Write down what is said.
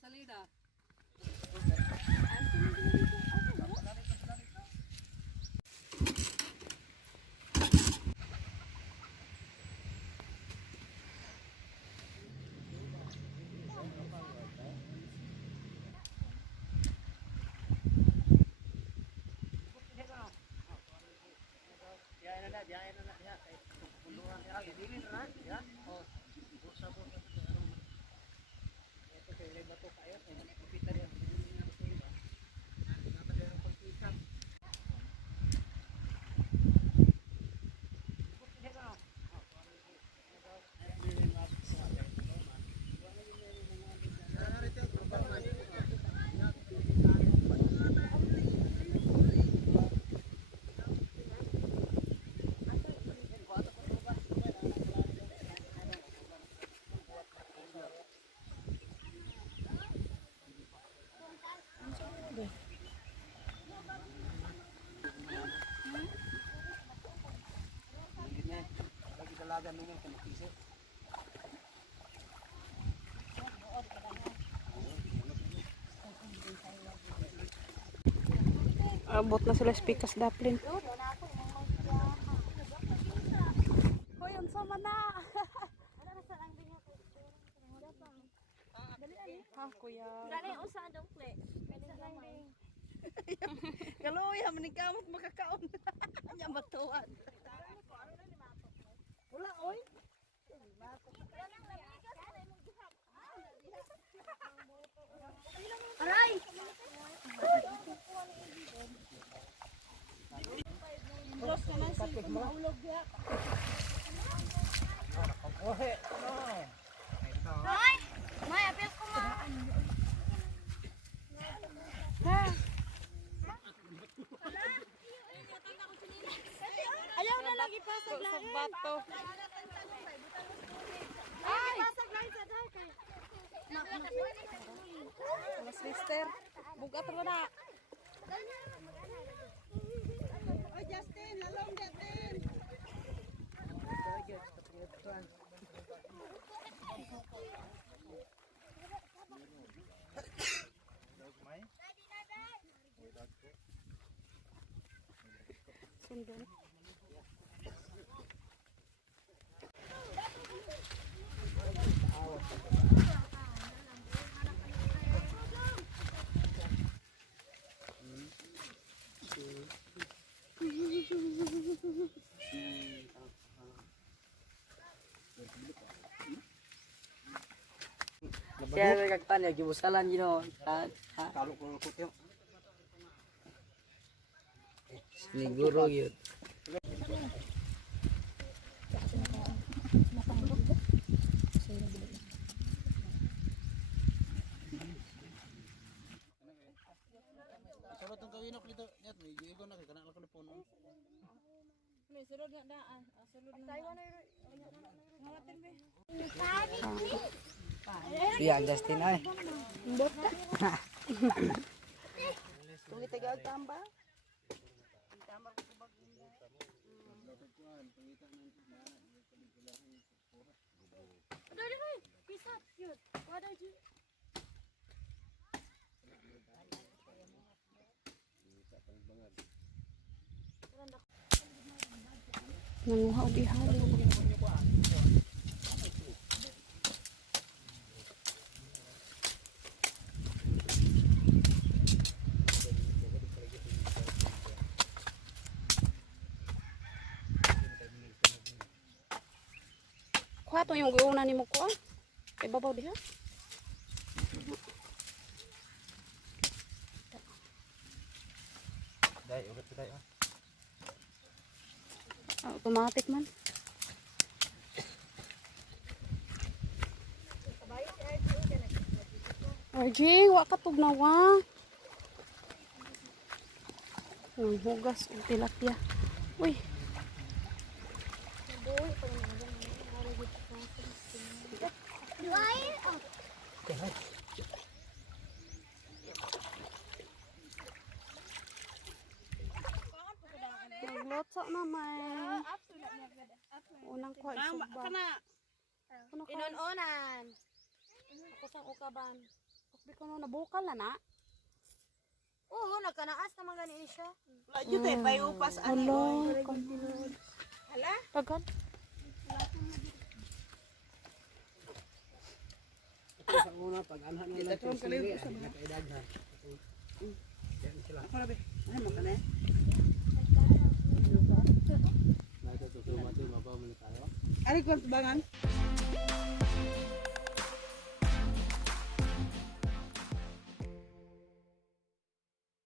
salida. Abot na sila Spikas Daplin. Hoy, ang sama na. Ha, kuya. Dali usa dong kle. Kaluya, manikamot makakaon. Anya matuan. Wala, oy. Aray! Bros ka man si maulog ya. Ay! May apil ko ma. Ayaw na lagi pasag lang. Bato. Ay! Pasag lang sa dai kay. Mas sister, bugat mo na. Oy Justin, lalong Justin. Sundon. Siya may kagpan, gibusalan gino. Kalok-kalok yun. Siguro yun. Sarot ang kawinok dito. Net, may gigo na kay kana lang ko na puno. May sulod na daan. Sulod na. Tayo na Ngawatin be. Siya, Justin ay. Kung itagawag tamba. Dali hoy. Pisat yun. Wada ji. Nanguha og ihalo. Kuha to yung giuna nimo ko. Kay babaw diha. Dai, ugat dai. Automatic man. RJ, wa ka tugnawa. Ang hugas ang tilapia. Uy. Nagluto na may. Unang kuha isugba. Inon-onan. Ako sang ukaban. Di ko na nabukal na. Oo, nagkanaas naman gani siya. Wala jud eh, may upas ani. Hala. Tagal. Ito sa una, pag anhan na lang ito, sili, ay nakaidaghan. Yan sila. Ako labi. Ano mo kanay? Nakita ito, tumati, mabaw mo na tayo. Ari ko bangan.